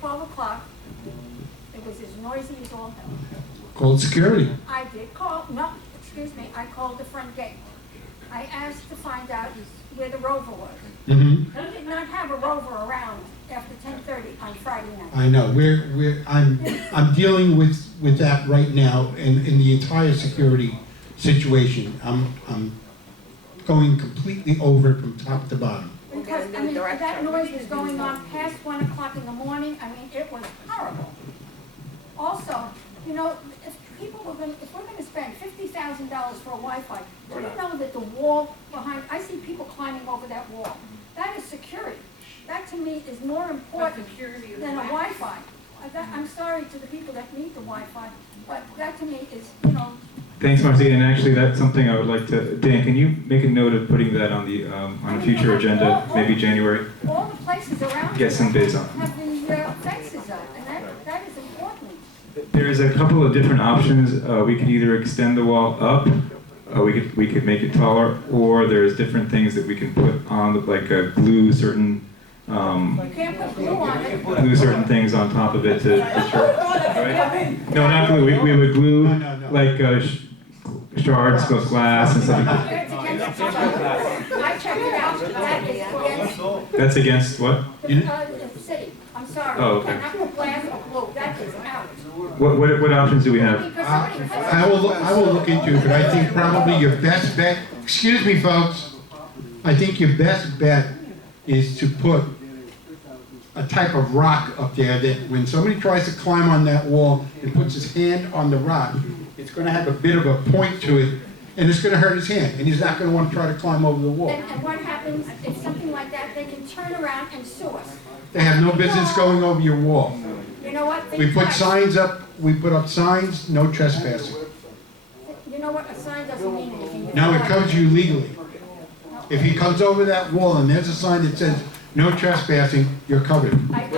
12 o'clock. It was as noisy as all hell. Called security. I did call, no, excuse me, I called the front gate. I asked to find out where the Rover was. Mm-hmm. They did not have a Rover around after 10:30 on Friday night. I know. I'm dealing with that right now in the entire security situation. I'm going completely over from top to bottom. Because, I mean, that noise was going on past 1 o'clock in the morning. I mean, it was horrible. Also, you know, if we're gonna spend $50,000 for a Wi-Fi, do you know that the wall behind, I see people climbing over that wall. That is security. That to me is more important than a Wi-Fi. I'm sorry to the people that need the Wi-Fi, but that to me is, you know. Thanks, Marcy, and actually that's something I would like to, Dan, can you make a note of putting that on the on a future agenda, maybe January? All the places around Get some bids on. have the fences up, and that is important. There's a couple of different options. We could either extend the wall up, we could make it taller, or there's different things that we can put on, like glue certain You can't put glue on it. glue certain things on top of it to right? No, not glue. We would glue like shards of glass and stuff. It's against the I checked it out. That is against That's against what? the city. I'm sorry. Oh, okay. You cannot put glass or glue. That is out. What options do we have? Because somebody cuts I will look into it, but I think probably your best bet, excuse me folks, I think your best bet is to put a type of rock up there that when somebody tries to climb on that wall and puts his hand on the rock, it's going to have a bit of a point to it, and it's going to hurt his hand, and he's not going to want to try to climb over the wall. And what happens if something like that, they can turn around and sue us. They have no business going over your wall. You know what? We put signs up, we put up signs, no trespassing. You know what? A sign doesn't mean anything. No, it covers you legally. If he comes over that wall and there's a sign that says, no trespassing, you're covered.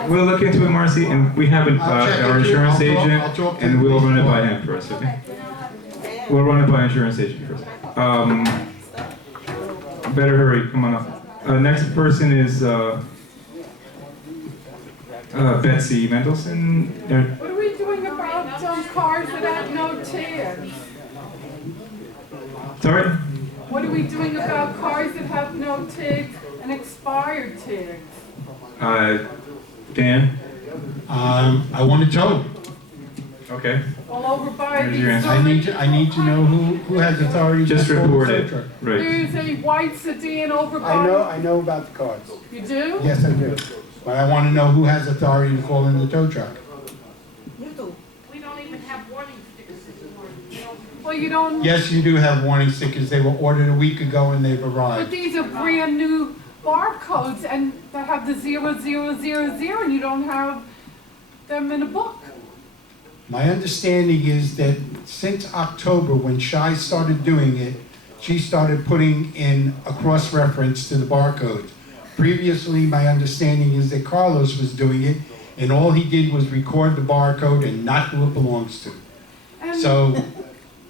We'll look into it, Marcy, and we have I'll check our into it. insurance I'll talk agent, to and the we'll run it people. by him first, okay? We'll run it by insurance agent first. Better hurry, come on up. Next person is Betsy Mendelson. What are we doing about cars that have no tags? Sorry? What are we doing about cars that have no tags and expired tags? Dan? I want to tow. Okay. All over by Here's your the answer. I need to know who has authority to Just pull the report tow it. truck. Right. There's a white sedan over by. I know about the cars. You do? Yes, I do. But I want to know who has authority to call in the tow truck. You do. We don't even have warning stickers anymore. Well, you don't. Yes, you do have warning stickers. They were ordered a week ago and they've But arrived. these are brand new barcodes and that have the 0000 and you don't have them in a book. My understanding is that since October, when Shai started doing it, she started putting in a cross-reference to the barcodes. Previously, my understanding is that Carlos was doing it, and all he did was record the barcode and not who it belongs to. And So,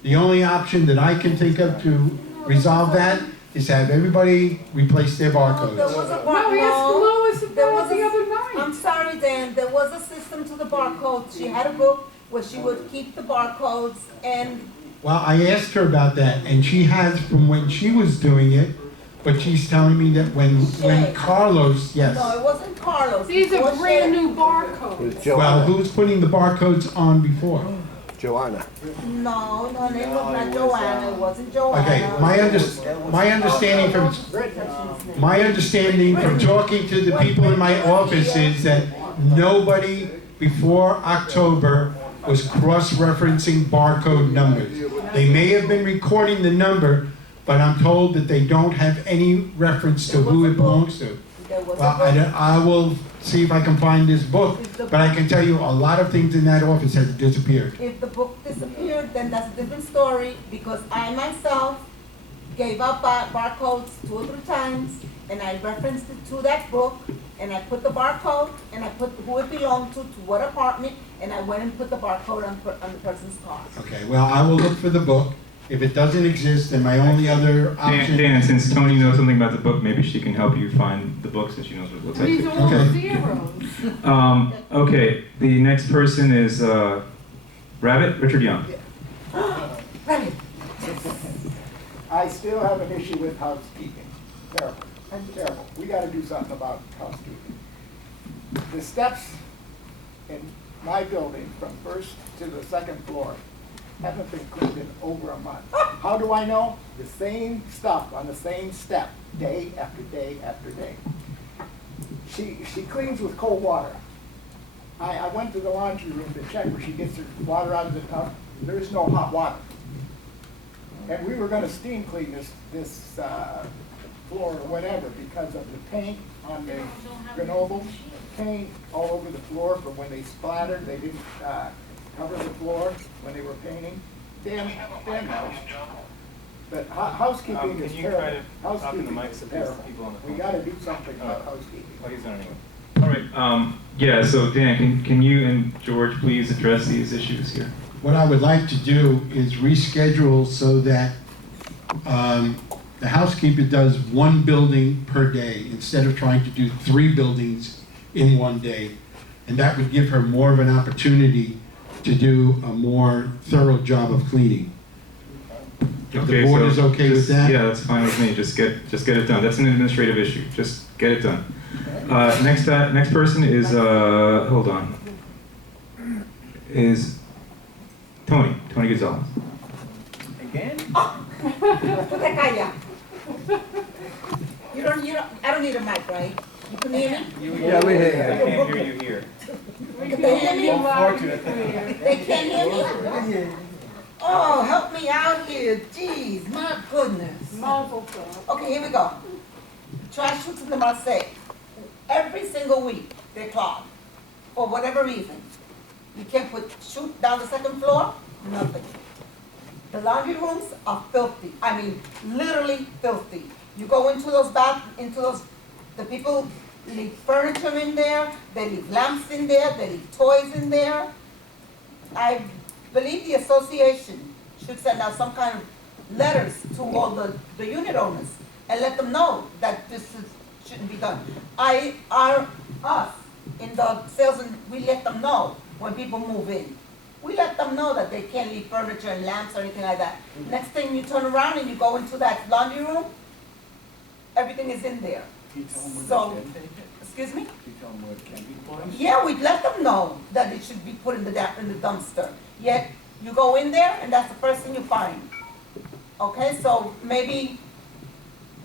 the only option that I can think of to resolve that is have everybody replace their There barcodes. was a no, we asked Lois There about was the a- other night. I'm sorry, Dan, there was a system to the barcodes. She had a book where she would keep the barcodes and Well, I asked her about that, and she has from when she was doing it, but she's telling me that when Shay. Carlos, yes. no, it wasn't Carlos. These It are was brand Shay. new barcodes. Well, who's putting the barcodes on before? Joanna. No, her name was not Joanna, it wasn't Joanna. Okay, my understanding from talking to the people in my office is that nobody before October was cross-referencing barcode numbers. They may have been recording the number, but I'm told that they don't have any reference to who it belongs to. There was Well, a book. I will see if I can find this book, but I can tell you a lot of things in that office have disappeared. If the book disappeared, then that's a different story, because I myself gave out barcodes 2 or 3 times, and I referenced it to that book, and I put the barcode, and I put who it belonged to what apartment, and I went and put the barcode on the person's car. Okay, well, I will look for the book, If it doesn't exist, then my only other option. Dan, since Tony knows something about the book, maybe she can help you find the book since she knows what it looks These like. are all Okay. zeros. Okay, the next person is Rabbit, Richard Young. I still have an issue with housekeeping. Terrible, terrible. We gotta do something about housekeeping. The steps in my building from first to the second floor haven't been cleaned in over a month. How do I know? The same stuff on the same step, day after day after day. She cleans with cold water. I went to the laundry room to check where she gets her water out of the tub. There's no hot water. And we were gonna steam clean this floor or whatever because of the paint on the Grenoble, paint all over the floor from when they splattered. They didn't cover the floor when they were painting. Damn house. But housekeeping is Can you try terrible. to talk in the Housekeeping mic is so there's terrible. people on the We phone? gotta do something about housekeeping. Oh, he's not anyway. All right, yeah, so Dan, can you and George please address these issues here? What I would like to do is reschedule so that the housekeeper does one building per day instead of trying to do 3 buildings in one day. And that would give her more of an opportunity to do a more thorough job of cleaning. If the Okay, board so is okay with just- that? Yeah, that's fine with me, just get it done. That's an administrative issue, just get it done. Next person is, hold on. Is Tony Gonzalez. Again? Tú te callas. You don't, I don't need a mic, right? You can hear me? Yeah, we I can't hear you here. Can they hear me? Unfortunately. They can't hear me? Oh, help me out here, jeez, my goodness. Mazel tov. Okay, here we go. Trash chutes in the Marseille. Every single week, they clog, for whatever reason. You can't put chute down the second floor, nothing. The laundry rooms are filthy, I mean, literally filthy. You go into the people leave furniture in there, they leave lamps in there, they leave toys in there. I believe the association should send out some kind of letters to all the unit owners and let them know that shouldn't be done. Us in the sales, and we let them know when people move in. We let them know that they can't leave furniture and lamps or anything like that. Next thing you turn around and you go into that laundry room, everything is in there. You tell them So- where they can take it? Excuse me? You tell them where it can be put? Yeah, we'd let them know that it should be put in the dumpster. Yet, you go in there and that's the first thing you find. Okay, so maybe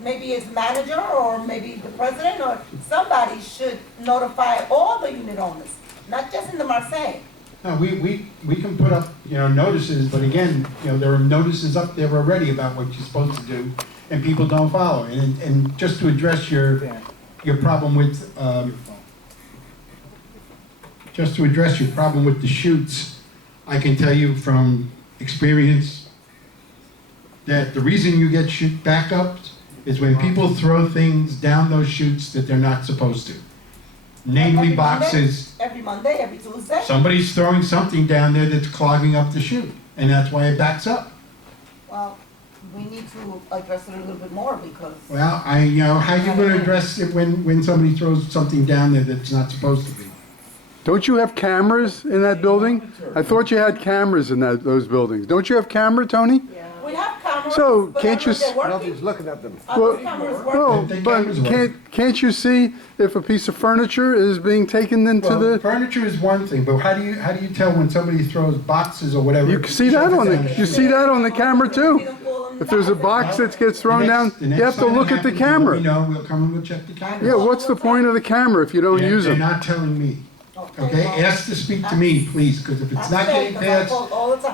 his manager or maybe the president or somebody should notify all the unit owners, not just in the Marseille. No, we can put up, notices, but again, there are notices up there already about what you're supposed to do, and people don't follow. And just to address your problem with, the chutes, I can tell you from experience that the reason you get chute backups is when people throw things down those chutes that they're not supposed to. Namely Every Monday? boxes. Every Monday, every Tuesday. Somebody's throwing something down there that's clogging up the chute, and that's why it backs up. Well, we need to address it a little bit more because, Well, how you gonna address it when somebody throws something down there that's not supposed to be? Don't you have cameras in that building? I thought you had cameras in those buildings. Don't you have camera, Tony? we have cameras, So, but can't you they're working. Nobody's looking at them. Are those cameras working? Well, The but cameras work. can't you see if a piece of furniture is being taken into Well, the? furniture is one thing, but how do you tell when somebody throws boxes or whatever? You see that on you see that on the camera too. If there's a box that gets thrown down, you have to look at the camera. We know, we'll come and we'll check the camera. Yeah, what's the point of the camera if you don't use They're them? not telling me. Okay, ask to speak to me, please, because if it's not getting past,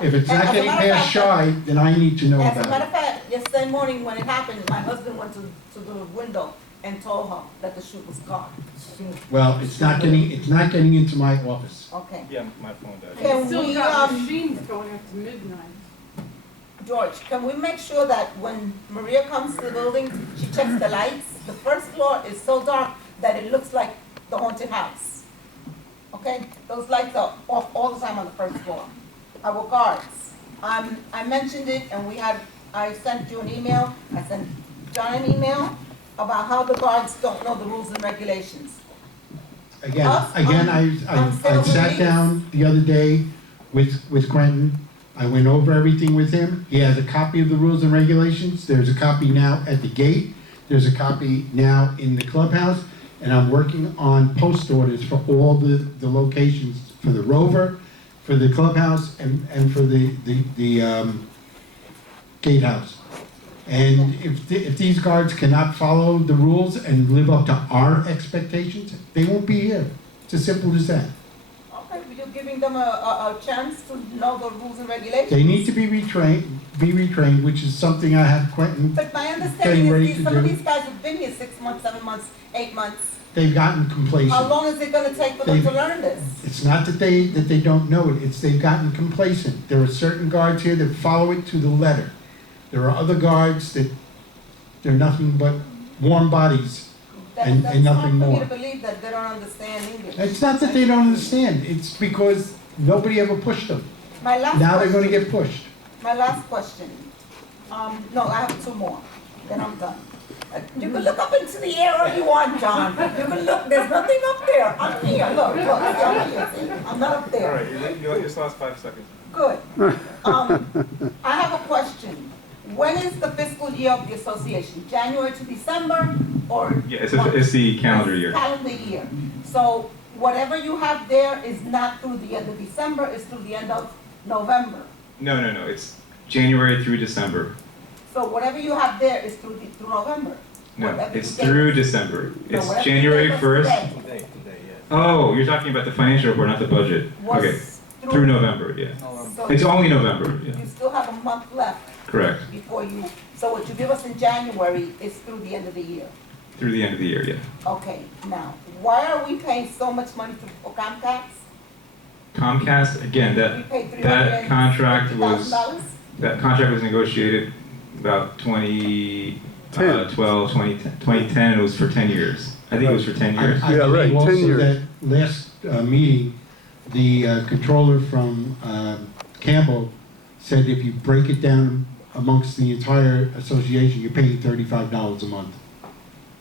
if it's not getting past Shy, then I need to know As a about matter it. of fact, yesterday morning when it happened, my husband went to the window and told her that the chute was gone. Well, it's not getting into my office. Okay. Yeah, my phone died. Can Still we, got machines going up to midnight. George, can we make sure that when Maria comes to the building, she checks the lights? The first floor is so dark that it looks like the haunted house. Okay? Those lights are off all the time on the first floor. Our guards I mentioned it and I sent you an email, I sent John an email about how the guards don't know the rules and regulations. Again, Us, I Silver sat Leagues. down the other day with Quentin. I went over everything with him. He has a copy of the rules and regulations. There's a copy now at the gate. There's a copy now in the clubhouse. And I'm working on post orders for all the locations, for the Rover, for the clubhouse, and for the gatehouse. And if these guards cannot follow the rules and live up to our expectations, they won't be here. It's as simple as that. Okay, but you're giving them a chance to know the rules and regulations. They need to be retrained, which is something I have Quentin, But my Getting understanding ready is to some of do. these guys have been here 6 months, 7 months, 8 months. they've gotten How complacent. long is it gonna take for them to learn this? It's not that they don't know it, it's they've gotten complacent. There are certain guards here that follow it to the letter. There are other guards that, they're nothing but warm bodies. And That's nothing hard for me more. to believe that they don't understand English. It's not that they don't understand, it's because nobody ever pushed them. My last Now they're gonna question, get pushed. my last question. No, I have 2 more, then I'm done. You can look up into the air all you want, John. You can look, there's nothing up there. I'm here, look, see, I'm here, see? I'm not up there. All right, you just lost 5 seconds. Good. I have a question. When is the fiscal year of the association? January to December or? Yeah, it's the calendar year. Calendar year. So whatever you have there is not through the end of December, it's through the end of November. No, it's January through December. So whatever you have there is through November. No, Whatever it's you gave through us- December. no, It's whatever you January gave us 1st. today Oh, you're talking about the financial report, not the budget. was Okay, through November, yeah. So It's only November, yeah, you still have a month left correct. before you, so what you give us in January is through the end of the year. Through the end of the year, yeah. Okay, now, why are we paying so much money for Comcast? Comcast, again, We paid that contract was, $350,000? that contract was negotiated about 2010, and it was for 10 years. I think it was for 10 years. I Yeah, right, believe 10 also years. that last meeting, the controller from Campbell said if you break it down amongst the entire association, you're paying $35 a month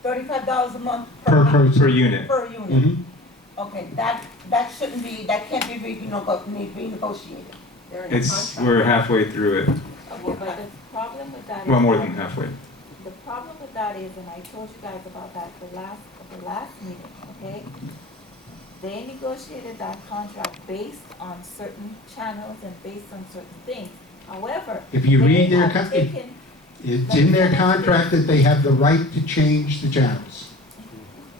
$35 a month per per person. Per unit. per unit. Mhm. Okay, that shouldn't be, that can't be renegotiated. They're in a It's, contract. we're halfway through it, But the problem with that is. well, more that- than halfway. The problem with that is, and I told you guys about that the last meeting, okay? They negotiated that contract based on certain channels and based on certain things. However, If you read they their, have taken, it's in their contract that they have the right to change the channels.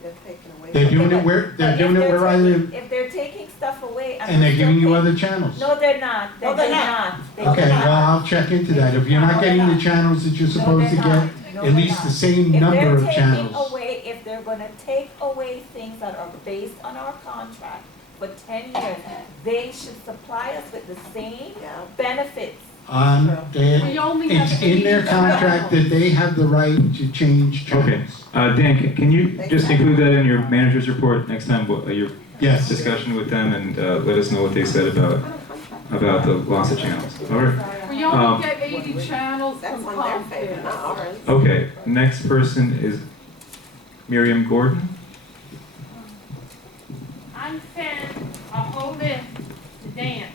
They're taking away. They're doing but- it where, but they're if doing it they're where I taking- live, If they're taking stuff away. and they're giving you other. other channels. No, they're not. No, They're they're not. not. They Okay, do not. well, I'll check into that. If you're not getting the channels that you're supposed to they're get, not. No, at they're least not. the same number of channels. If they're gonna take away things that are based on our contract for 10 years, they should supply us with the same benefits. We only have It's in their 80 contract that they have the right to change Okay, channels. Dan, can you just include that in your manager's report next time, your Yes. discussion with them, and let us know what they said about the loss of channels? All right. We only get 80 channels That's from on their favor, not Comcast. ours. Okay, next person is Miriam Gordon. I sent a whole list to Dan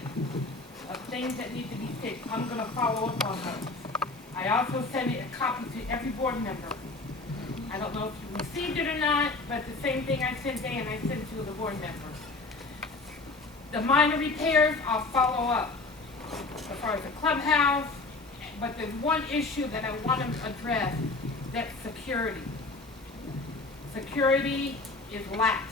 of things that need to be fixed. I'm gonna follow up on those. I also sent it a copy to every board member. I don't know if you received it or not, but the same thing I sent Dan, I sent to the board members. The minor repairs, I'll follow up as far as the clubhouse, but there's one issue that I want to address, that's security. Security is lax.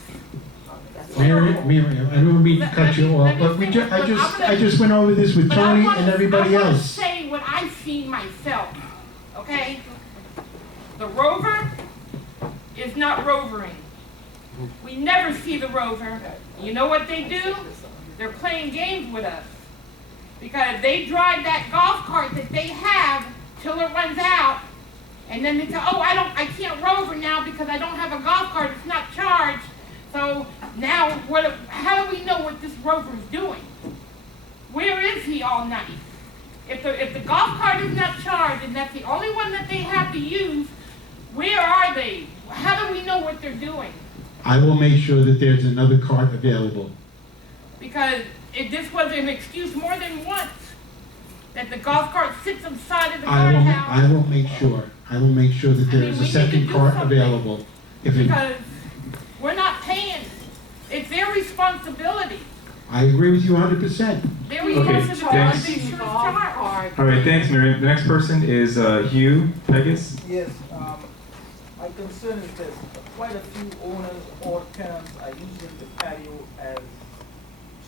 Miriam, I don't mean to cut you off, but I just went over this with But I Tony wanna- and everybody I wanna else. say what I've seen myself, okay? The rover is not rovering. We never see the rover. You know what they do? They're playing games with us. Because they drive that golf cart that they have till it runs out, and then they say, oh, I can't rover now because I don't have a golf cart, it's not charged. So now, how do we know what this rover is doing? Where is he all night? If the golf cart is not charged and that's the only one that they have to use, where are they? How do we know what they're doing? I will make sure that there's another cart available. Because this was an excuse more than once, that the golf cart sits on the side of the guardhouse. I will make sure. I will make sure that I mean, there's we a need second to do cart something. available. If it, Because we're not paying. It's their responsibility. I agree with you 100%. Their Okay, responsibility to thanks. make sure it's charged. All right, thanks, Miriam. The next person is Hugh Pegas. Yes, my concern is this, quite a few owners or tenants are using the patio as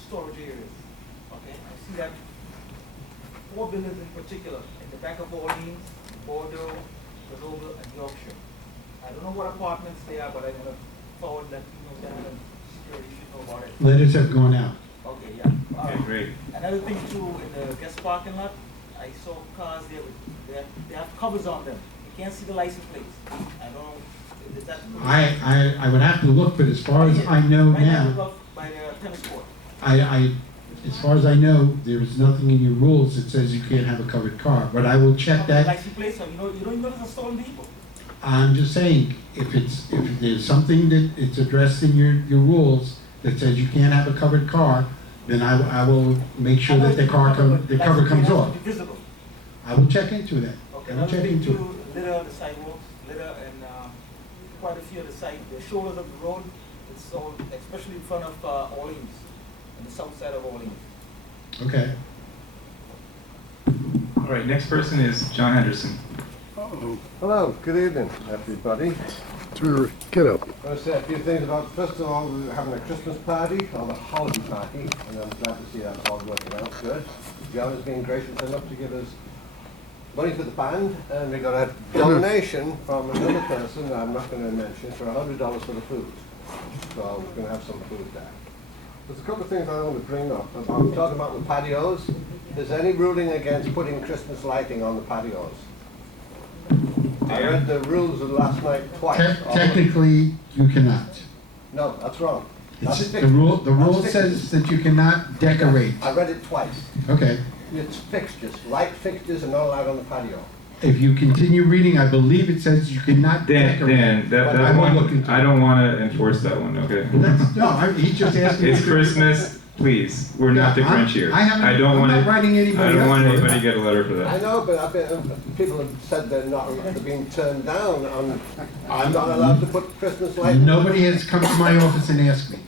storage areas. Okay, I see that 4 buildings in particular, in the back of Orleans, Bordeaux, Grenoble, and Yorkshire. I don't know what apartments they are, but I'm gonna forward that, down and security should know about it. Letters have gone out. Okay, yeah. Okay, great. Another thing too, in the guest parking lot, I saw cars there with, they have covers on them. You can't see the license plates. I don't know, is that? I would have to look, but as far as I know Right now, by the tennis court. as far as I know, there is nothing in your rules that says you can't have a covered car, but I will check that. License plates, so you don't even know there's a stolen vehicle. I'm just saying, if there's something that it's addressed in your rules that says you can't have a covered car, then I will make sure that the cover comes off. Visible. I will check into that. Okay, I will another check thing into it. too, litter on the sidewalks, litter and, quite a few of the the shoulders of the road, it's all, especially in front of, Orleans, on the south side of Orleans. Okay. All right, next person is John Henderson. Hello, good evening, everybody. Get up. I want to say a few things about, first of all, we're having a Christmas party, or the holiday party, and I'm glad to see that's all working out good. John has been gracious enough to give us money for the band, and we got a donation from another person, I'm not going to mention, for $100 for the food. So we're going to have some food there. There's a couple of things I want to bring up. I'm talking about the patios. Is any ruling against putting Christmas lighting on the patios? I read the rules of last night twice. Technically, you cannot. No, that's wrong. That's The fixed. rule That's says that you cannot decorate. I read it twice. Okay. It's fixtures. Light fixtures are not allowed on the patio. If you continue reading, I believe it says you cannot decorate. Dan, But that I will look one, into I it. don't want to enforce that one, okay? He's just asking. It's Christmas, please, we're not the Grinch here. I'm don't want not to, writing anybody I don't up want for it. anybody to get a letter for I that. know, but people have said they're being turned down on, I'm not allowed to put Christmas lights. Nobody has come to my office and asked me.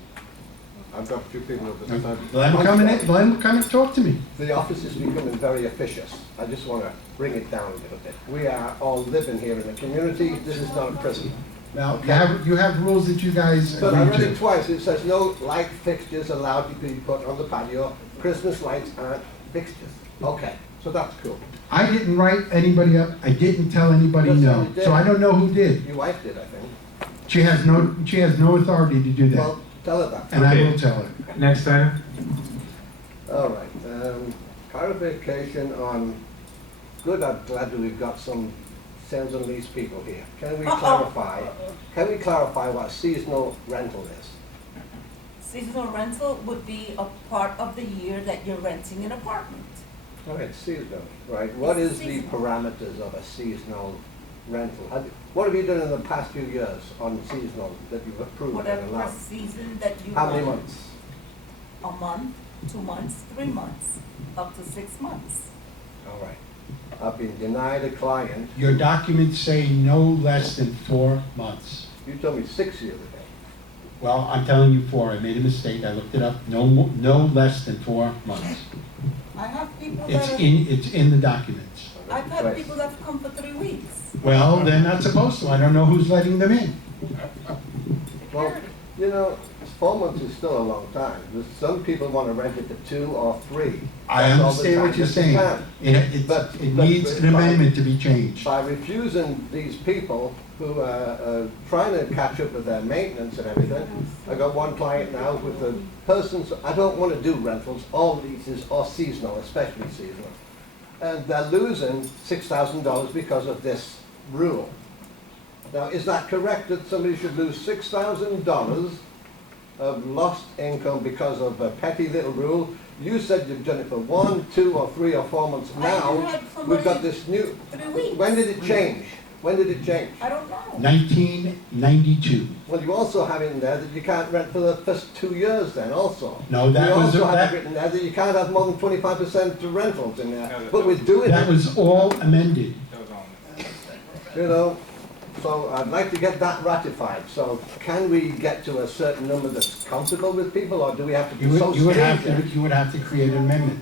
I've got 2 people over there. Let him come and talk to me. The office is becoming very officious. I just want to bring it down a little bit. We are all living here in a community. This is not a prison. Now, you have rules that you guys But I read agree it to. twice. It says no light fixtures allowed to be put on the patio. Christmas lights aren't fixtures. Okay, so that's cool. I didn't write anybody up. I didn't tell anybody Yes, no. you did. So I don't know who did. Your wife did, I think. She has no authority to do that. Well, tell her that. And I Okay. will tell her. Next item? All right. Clarification on, good, I'm glad that we've got some sales and lease people here. Can we clarify what seasonal rental is? Seasonal rental would be a part of the year that you're renting an apartment. All right, seasonal, right. What It's is the seasonal. parameters of a seasonal rental? What have you done in the past few years on seasonal that you've approved and Whatever allowed? season that you How many want. months? A month, 2 months, 3 months, up to 6 months. All right. I've been denied a client. Your documents say no less than 4 months. You told me 6 years ago. Well, I'm telling you 4. I made a mistake. I looked it up. No less than 4 months. I have people It's that, in the documents. I've had people that have come for 3 weeks. Well, they're not supposed to. I don't know who's letting them in. Well, you know, 4 months is still a long time. There's some people want to rent it to 2 or 3. I That's all the understand time what you're that you saying. can. But- It but- needs an amendment to be changed. By refusing these people who are trying to catch up with their maintenance and everything, I got one client now with a person, I don't want to do rentals, all leases or seasonal, especially seasonal. And they're losing $6,000 because of this rule. Now, is that correct that somebody should lose $6,000 have lost income because of a petty little rule. You said you've done it for 1, 2, or 3 or 4 months. I Now, even had we've got somebody this new, 3 weeks. when did it change? When did it change? I don't know. 1992. Well, you also have in there that you can't rent for the first 2 years then also. No, that You was, also have that, it written there that you can't have more than 25% rentals in there. But we're doing that it, was all amended. you know. So I'd like to get that ratified. So can we get to a certain number that's comfortable with people, or do we have to be so You would have stringent? to, you would have to create an amendment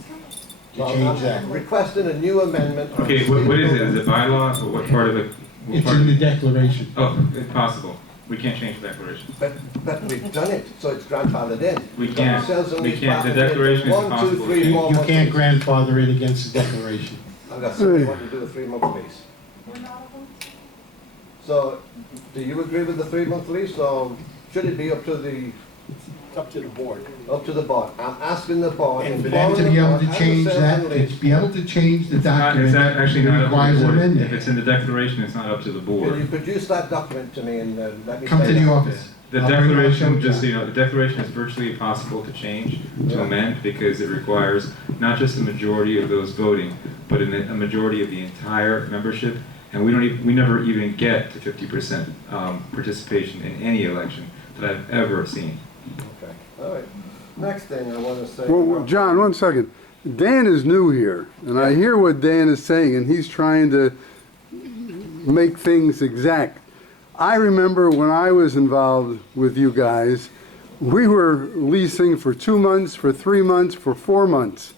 to Well, change that. I'm requesting a new amendment. Okay, what is it? Is it bylaws, or what part of it? What It's part in of the it? declaration. Oh, it's possible. We can't change the declaration. But we've done it, so it's grandfathered in. We can't. Sales and We lease can't. The property, declaration is 1, 2, impossible. 3, You 4 you months can't lease. grandfather it against the declaration. I've got somebody wanting to do a 3-month lease. So, do you agree with the 3-month lease, or should it be up to the, Up to the board. up to the board? I'm asking the board. And for them to be able to change that, to be able to change the It's document, actually it not up to requires the an board. If amendment. it's in the declaration, it's not up to the Will you board. produce that document to me and let me Come say to the that? office. The I'll bring it up declaration, to just so you. you know, the declaration is virtually impossible to change, to Yeah. amend, because it requires not just the majority of those voting, but a majority of the entire membership. And we never even get to 50% participation in any election that I've ever seen. Okay, all right. Next thing I want to say. Well, John, 1 second. Dan is new here, and I hear what Dan is saying, and he's trying to make things exact. I remember when I was involved with you guys, we were leasing for 2 months, for 3 months, for 4 months.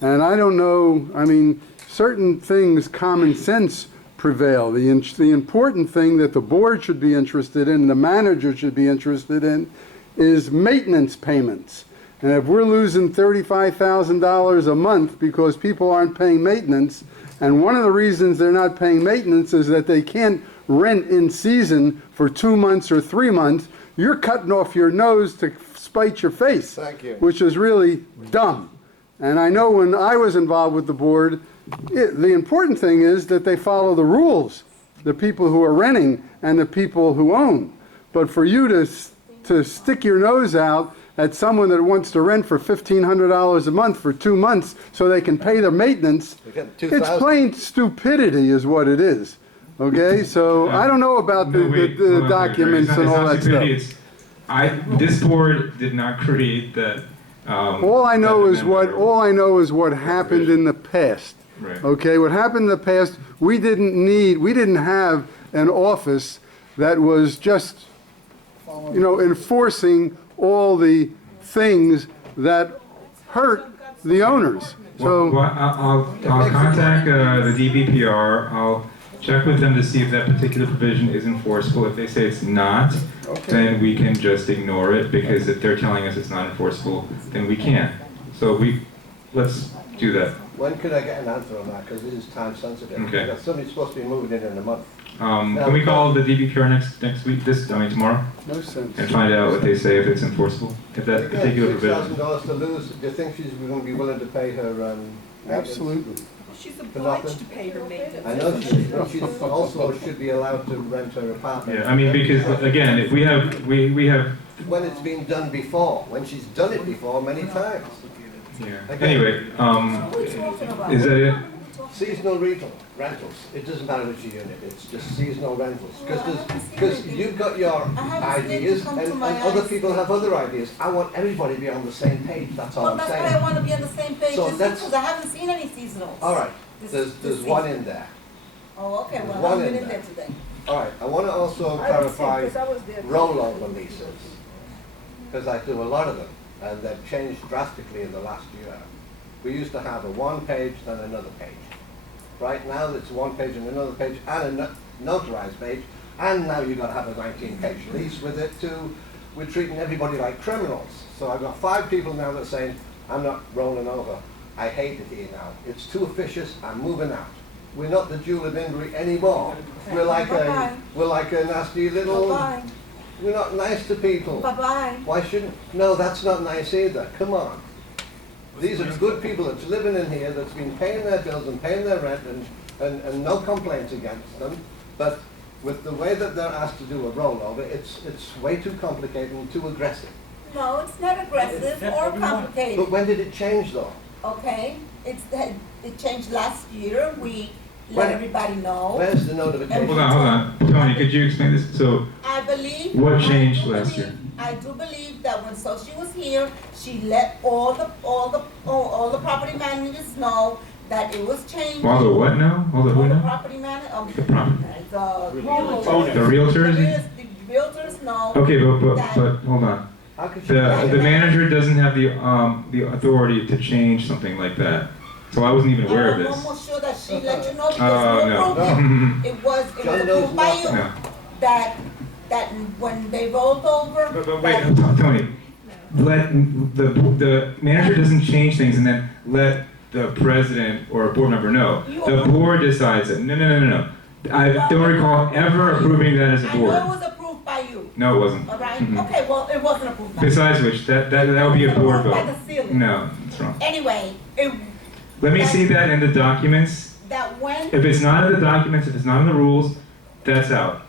And I don't know, I mean, certain things, common sense prevail. The important thing that the board should be interested in, the manager should be interested in, is maintenance payments. And if we're losing $35,000 a month because people aren't paying maintenance, and one of the reasons they're not paying maintenance is that they can't rent in season for 2 months or 3 months, you're cutting off your nose to spite your face. Thank you. Which is really dumb. And I know when I was involved with the board, the important thing is that they follow the rules, the people who are renting and the people who own. But for you to stick your nose out at someone that wants to rent for $1,500 a month for 2 months so they can pay their maintenance, We get it's 2,000. plain stupidity is what it is. Okay, so I don't know about No, wait, hold the on, documents it's and not all that stupidity, stuff. This board did not create that. All I know that is what, amendment. all I know is what happened in the past. Right. Okay, what happened in the past, we didn't have an office that was just, enforcing all the things that hurt the owners. Well, So, I'll contact the DBPR. I'll check with them to see if that particular provision is enforceable. If they say it's not, then we can just ignore it, because if they're telling us it's not enforceable, then we can't. So let's do that. When could I get an answer on that? Because it is time sensitive. Okay. Because somebody's supposed to be moving in a month. Can we call the DBPR next week, tomorrow, no sense. and find out what they say, if it's enforceable, if that particular provision. $6,000 to lose. Do you think she's going to be willing to pay her? Maintenance? Absolutely. She's For obliged nothing? to pay her maintenance. I know she is, but she also should be allowed to rent her apartment. Yeah, I mean, because again, if we have. When it's been done before, when she's done it before many times. Yeah. Anyway, is that it? Seasonal rentals, it doesn't matter which unit, it's just seasonal rentals. Because you've got your I haven't seen it ideas come and to my other eyes. people have other ideas. I want everybody to be on the same page, that's all Well, I'm that's why I saying. want to be on the same page So as let's- because I haven't seen any seasonals. All right, This there's one season. in there. Oh, okay, There's well, one I'm in in there. there today. All right, I want to also clarify rollover leases, because I do a lot of them, and they've changed drastically in the last year. We used to have a 1-page, then another page. Right now, it's 1 page and another page, and a notarized page, and now you've got to have a 19-page lease with it too. We're treating everybody like criminals. So I've got 5 people now that are saying, I'm not rolling over. I hate it here now. It's too officious, I'm moving out. We're not the Jewel of Invery anymore. We're like a nasty little, Bye-bye. we're not nice to people. Bye-bye. Why shouldn't, no, that's not nice either, come on. These are good people that's living in here, that's been paying their bills and paying their rent and no complaints against them. But with the way that they're asked to do a rollover, it's way too complicated and too aggressive. No, it's not aggressive or But complicated, when did it change though? okay? It changed last year, we When- let everybody know. Where's the notification? Hold on. Tony, could you explain this? So, I believe. What I do changed last believe- year? I do believe that when Sochi was here, she let all the property managers know that it was changing. all the what now? All the All who the now? property man, The property. the The realtors? The realtors know. Okay, but hold on. How could she? The manager doesn't have the authority to change something like that. So I wasn't even aware of I'm this. almost sure that she let you know Oh, because you no. approved it. It was John knows approved by you, No. that when they rolled over. But wait, Tony, the manager doesn't change things and then let the president or a board member know. The board decides it. No. I don't recall ever approving that as a I know it board. was approved by you, No, it wasn't. all right? Mhm. Okay, well, it wasn't approved by you. Besides which, that would be a board It was vote. approved by the ceiling. No, it's wrong. Anyway, Let me see that in the documents. that when, If it's not in the documents, if it's not in the rules, that's out.